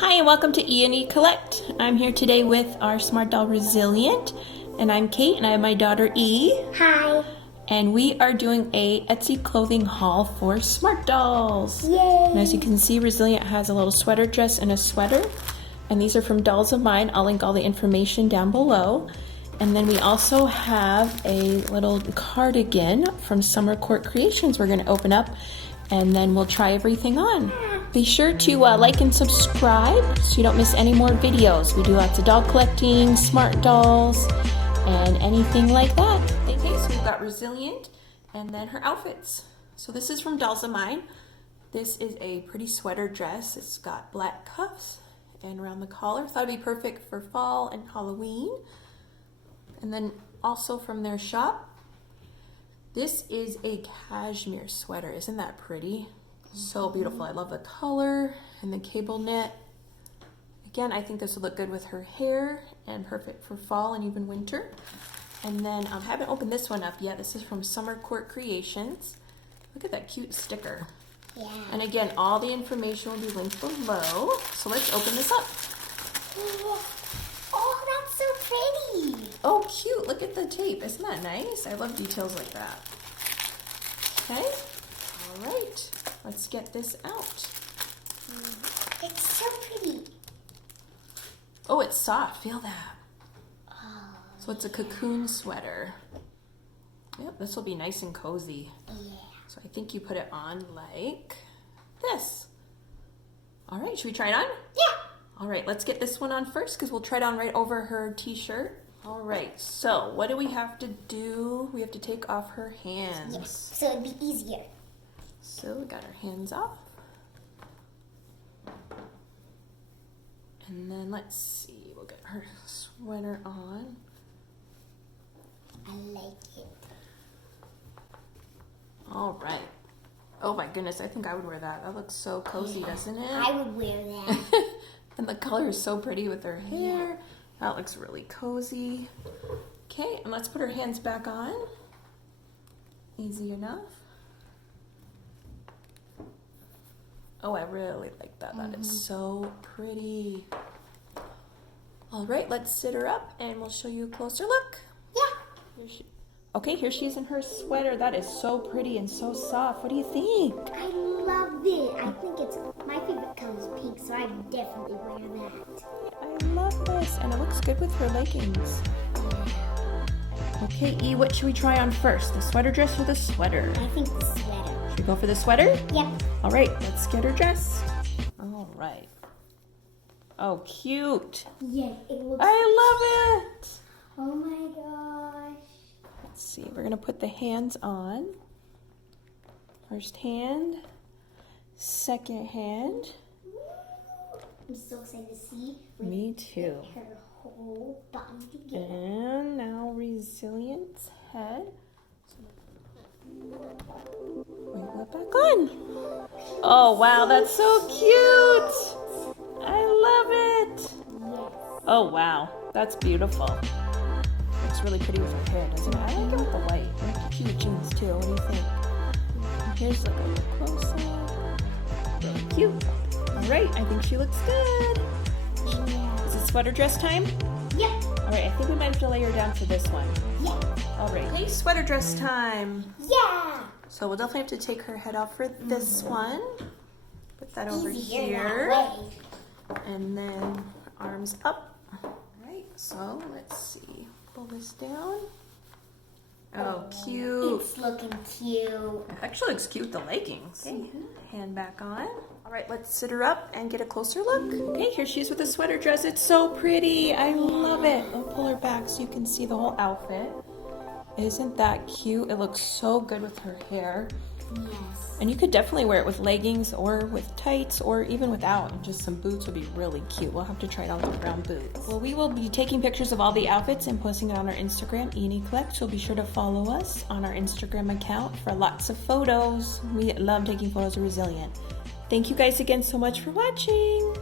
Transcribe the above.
Hi and welcome to E&E Collect. I'm here today with our Smart Doll Resilient, and I'm Kate and I have my daughter E. Hi. And we are doing a Etsy clothing haul for Smart Dolls. Yay! And as you can see, Resilient has a little sweater dress and a sweater. And these are from Dolls of Mine. I'll link all the information down below. And then we also have a little cardigan from Summer Court Creations we're going to open up, and then we'll try everything on. Be sure to like and subscribe so you don't miss any more videos. We do lots of doll collecting, smart dolls, and anything like that. Okay, so we've got Resilient and then her outfits. So this is from Dolls of Mine. This is a pretty sweater dress. It's got black cuffs and around the collar. Thought it'd be perfect for fall and Halloween. And then also from their shop, this is a cashmere sweater. Isn't that pretty? So beautiful. I love the color and the cable knit. Again, I think this would look good with her hair and perfect for fall and even winter. And then I haven't opened this one up yet. This is from Summer Court Creations. Look at that cute sticker. Yeah. And again, all the information will be linked below. So let's open this up. Oh, that's so pretty. Oh, cute. Look at the tape. Isn't that nice? I love details like that. Okay. All right. Let's get this out. It's so pretty. Oh, it's soft. Feel that. Oh, So it's a cocoon sweater. Yep, this will be nice and cozy. yeah. So I think you put it on like this. All right, should we try it on? Yeah. All right, let's get this one on first because we'll try it on right over her t-shirt. All right, so what do we have to do? We have to take off her hands. Yes. So it'd be easier. So we got her hands off. And then let's see, we'll get her sweater on. I like it. All right. Oh my goodness, I think I would wear that. That looks so cozy, doesn't it? I would wear that. And the color is so pretty with her hair. That looks really cozy. Okay, and let's put her hands back on. Easy enough. Oh, I really like that. That is so pretty. All right, let's sit her up and we'll show you a closer look. Yeah. Okay, here she is in her sweater. That is so pretty and so soft. What do you think? I love it. I think it's my favorite color is pink, so I definitely wear that. I love this, and it looks good with her leggings. Okay, E, what should we try on first? The sweater dress or the sweater? I think the sweater. Should we go for the sweater? Yep. All right, let's get her dressed. All right. Oh, cute. Yes, it looks. I love it. Oh my gosh. Let's see, we're gonna put the hands on. First hand, second hand. I'm so excited to see. Me too. Her whole body together. And now Resilient's head. Wiggle it back on. Oh wow, that's so cute. I love it. Yes. Oh wow, that's beautiful. Looks really pretty with her hair, doesn't it? I like it with the white. I like cute jeans too. What do you think? And here's like a little close up. Really cute. All right, I think she looks good. Yeah. Is it sweater dress time? Yep. All right, I think we might have to lay her down for this one. Yeah. All right. Okay, sweater dress time. Yeah. So we'll definitely have to take her head off for this one. Put that over Easier here. that way. And then arms up. All right, so let's see. Pull this down. Oh, cute. It's looking cute. It actually looks cute, the leggings. Okay, hand back on. All right, let's sit her up and get a closer look. Okay, here she is with the sweater dress. It's so pretty. I love it. I'll pull her back so you can see the whole outfit. Isn't that cute? It looks so good with her hair. Yes. And you could definitely wear it with leggings or with tights or even without. And just some boots would be really cute. We'll have to try it on with brown boots. Well, we will be taking pictures of all the outfits and posting it on our Instagram, E&E Collect. So be sure to follow us on our Instagram account for lots of photos. We love taking photos of Resilient. Thank you guys again so much for watching.